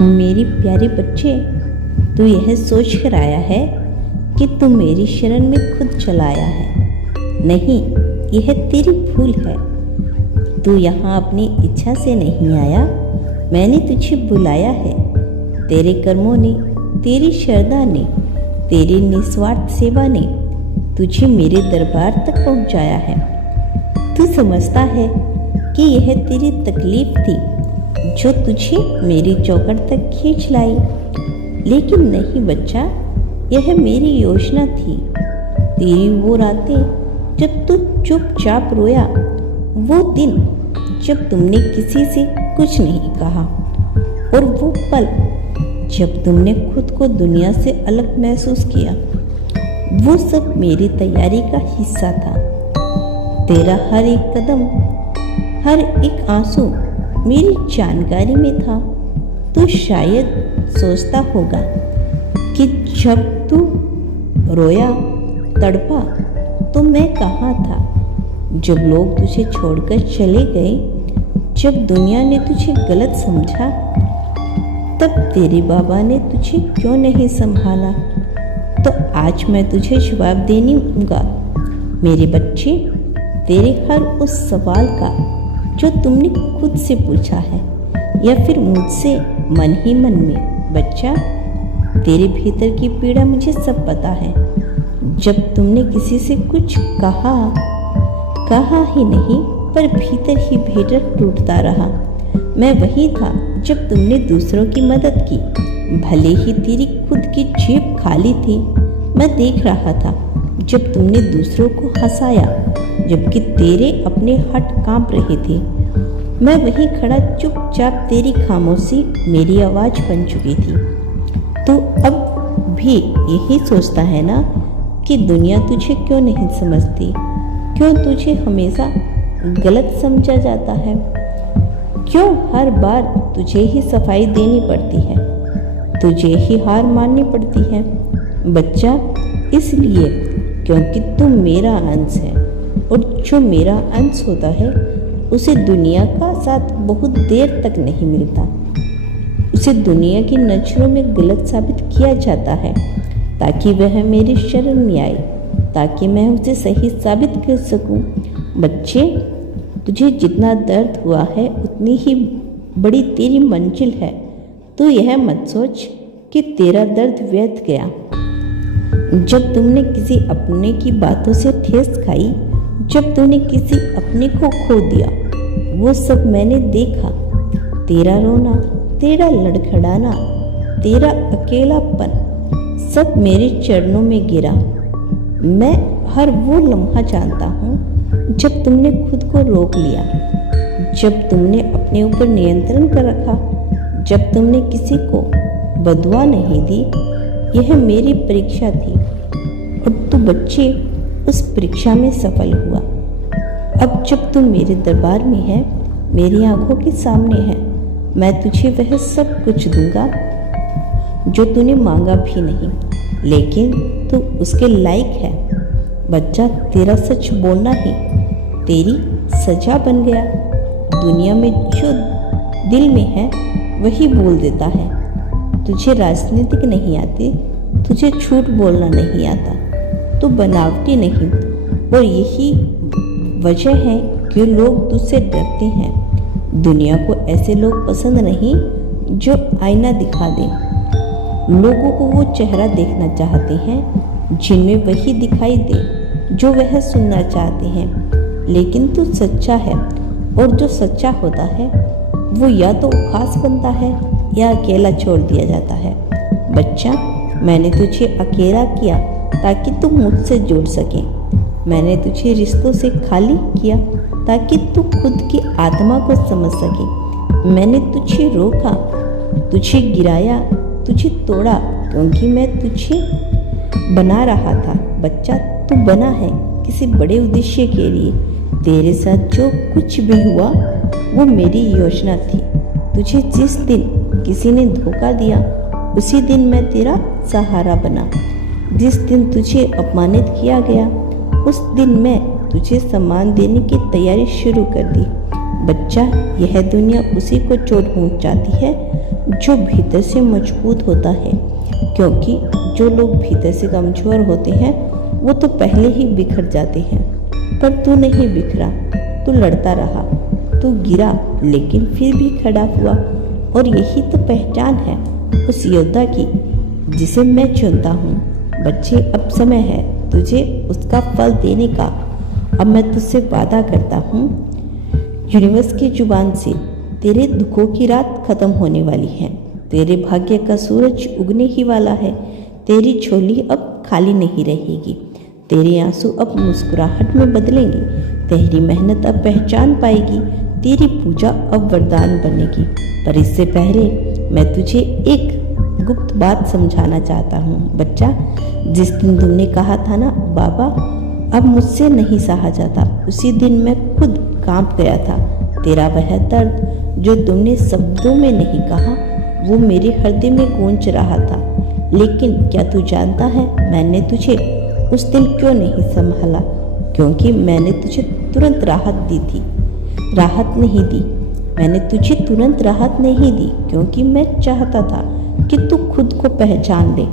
मेरी प्यारे बच्चे, तू यह सोच कर आया है कि तू मेरी शरण में खुद चला आया है। नहीं, यह तेरी भूल है। तू यहाँ अपनी इच्छा से नहीं आया, मैंने तुझे बुलाया है। तेरे कर्मों ने, तेरी श्रद्धा ने, तेरी निस्वार्थ सेवा ने तुझे मेरे दरबार तक पहुँचाया है। तू समझता है कि यह तेरी तकलीफ थी जो तुझे मेरी चौखट तक खींच लाई, लेकिन नहीं बच्चा, यह मेरी योजना थी। तेरी वो रातें जब तू चुपचाप रोया, वो दिन जब तुमने किसी से कुछ नहीं कहा, और वो पल जब तुमने खुद को दुनिया से अलग महसूस किया, वो सब मेरी तैयारी का हिस्सा था। तेरा हर एक कदम, हर एक आंसू मेरी जानकारी में था। तू शायद सोचता होगा कि जब तू रोया, तड़पा, तो मैं कहाँ था? जब लोग तुझे छोड़कर चले गए, जब दुनिया ने तुझे गलत समझा, तब तेरे बाबा ने तुझे क्यों नहीं संभाला? तो आज मैं तुझे जवाब देने दूंगा मेरे बच्चे, तेरे हर उस सवाल का जो तुमने खुद से पूछा है या फिर मुझसे मन ही मन में। बच्चा, तेरे भीतर की पीड़ा मुझे सब पता है। जब तुमने किसी से कुछ कहा ही नहीं, पर भीतर ही भीतर टूटता रहा। मैं वही था जब तुमने दूसरों की मदद की, भले ही तेरी खुद की जेब खाली थी। मैं देख रहा था जब तुमने दूसरों को हंसाया, जबकि तेरे अपने हट कांप रहे थे। मैं वहीं खड़ा चुपचाप, तेरी खामोशी मेरी आवाज़ बन चुकी थी। तो अब भी यही सोचता है ना कि दुनिया तुझे क्यों नहीं समझती? क्यों तुझे हमेशा गलत समझा जाता है? क्यों हर बार तुझे ही सफाई देनी पड़ती है, तुझे ही हार माननी पड़ती है? बच्चा, इसलिए क्योंकि तू मेरा अंश है, और जो मेरा अंश होता है उसे दुनिया का साथ बहुत देर तक नहीं मिलता। उसे दुनिया की नज़रों में गलत साबित किया जाता है ताकि वह मेरी शरण में आए, ताकि मैं उसे सही साबित कर सकूं। बच्चे, तुझे जितना दर्द हुआ है उतनी ही बड़ी तेरी मंजिल है। तो यह मत सोच कि तेरा दर्द व्यर्थ गया। जब तुमने किसी अपने की बातों से ठेस खाई, जब तूने किसी अपने को खो दिया, वो सब मैंने देखा। तेरा रोना, तेरा लड़खड़ाना, तेरा अकेलापन सब मेरे चरणों में गिरा। मैं हर वो लम्हा जानता हूँ जब तुमने खुद को रोक लिया, जब तुमने अपने ऊपर नियंत्रण कर रखा, जब तुमने किसी को बदुआ नहीं दी। यह मेरी परीक्षा थी, और तू बच्चे उस परीक्षा में सफल हुआ। अब जब तू मेरे दरबार में है, मेरी आंखों के सामने है, मैं तुझे वह सब कुछ दूंगा जो तूने मांगा भी नहीं, लेकिन तू उसके लायक है। बच्चा, तेरा सच बोलना ही तेरी सजा बन गया। दुनिया में जो दिल में है वही बोल देता है। तुझे राजनीतिक नहीं आती, तुझे झूठ बोलना नहीं आता, तो बनावटी नहीं, और यही वजह है कि लोग तुझसे डरते हैं। दुनिया को ऐसे लोग पसंद नहीं जो आईना दिखा दें। लोगों को वो चेहरा देखना चाहते हैं जिनमें वही दिखाई दे जो वह सुनना चाहते हैं। लेकिन तू सच्चा है, और जो सच्चा होता है वो या तो खास बनता है या अकेला छोड़ दिया जाता है। बच्चा, मैंने तुझे अकेला किया ताकि तू मुझसे जुड़ सके। मैंने तुझे रिश्तों से खाली किया ताकि तू खुद की आत्मा को समझ सके। मैंने तुझे रोका, तुझे गिराया, तुझे तोड़ा, क्योंकि मैं तुझे बना रहा था। बच्चा, तू बना है किसी बड़े उद्देश्य के लिए। तेरे साथ जो कुछ भी हुआ वो मेरी योजना थी। तुझे जिस दिन किसी ने धोखा दिया, उसी दिन मैं तेरा सहारा बना। जिस दिन तुझे अपमानित किया गया, उस दिन मैं तुझे सम्मान देने की तैयारी शुरू कर दी। बच्चा, यह दुनिया उसी को चोट पहुंचाती है जो भीतर से मजबूत होता है, क्योंकि जो लोग भीतर से कमजोर होते हैं वो तो पहले ही बिखर जाते हैं। पर तू नहीं बिखरा, तू लड़ता रहा, तू गिरा लेकिन फिर भी खड़ा हुआ, और यही तो पहचान है उस योद्धा की जिसे मैं चुनता हूँ। बच्चे, अब समय है तुझे उसका फल देने का। अब मैं तुझसे वादा करता हूँ, यूनिवर्स की जुबान से, तेरे दुखों की रात खत्म होने वाली है, तेरे भाग्य का सूरज उगने ही वाला है, तेरी झोली अब खाली नहीं रहेगी, तेरे आंसू अब मुस्कुराहट में बदलेंगे, तेरी मेहनत अब पहचान पाएगी, तेरी पूजा अब वरदान बनेगी। पर इससे पहले मैं तुझे एक गुप्त बात समझाना चाहता हूँ। बच्चा, जिस दिन तुमने कहा था ना, बाबा अब मुझसे नहीं सहा जाता, उसी दिन मैं खुद कांप गया था। तेरा वह दर्द जो तुमने शब्दों में नहीं कहा, वो मेरे हृदय में गूंज रहा था। लेकिन क्या तू जानता है मैंने तुझे उस दिन क्यों नहीं संभाला? क्योंकि मैंने तुझे तुरंत राहत दी थी। राहत नहीं दी, मैंने तुझे तुरंत राहत नहीं दी क्योंकि मैं चाहता था कि तू खुद को पहचान ले।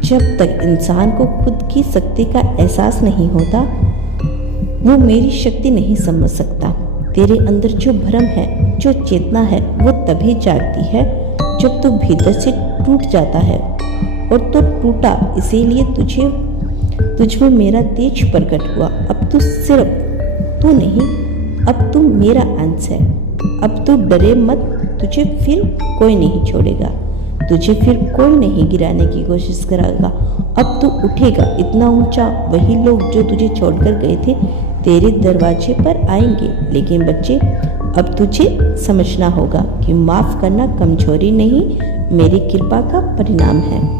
जब तक इंसान को खुद की शक्ति का एहसास नहीं होता, वो मेरी शक्ति नहीं समझ सकता। तेरे अंदर जो भ्रम है, जो चेतना है, वो तभी जागती है जब तू भीतर से टूट जाता है। और तो टूटा, इसीलिए तुझ में मेरा तेज प्रकट हुआ। अब तू सिर्फ तू नहीं, अब तू मेरा अंश है। अब तू डरे मत, तुझे फिर कोई नहीं छोड़ेगा, तुझे फिर कोई नहीं गिराने की कोशिश करेगा। अब तू उठेगा इतना ऊंचा, वही लोग जो तुझे छोड़कर गए थे तेरे दरवाजे पर आएंगे। लेकिन बच्चे, अब तुझे समझना होगा कि माफ़ करना कमजोरी नहीं, मेरी कृपा का परिणाम है।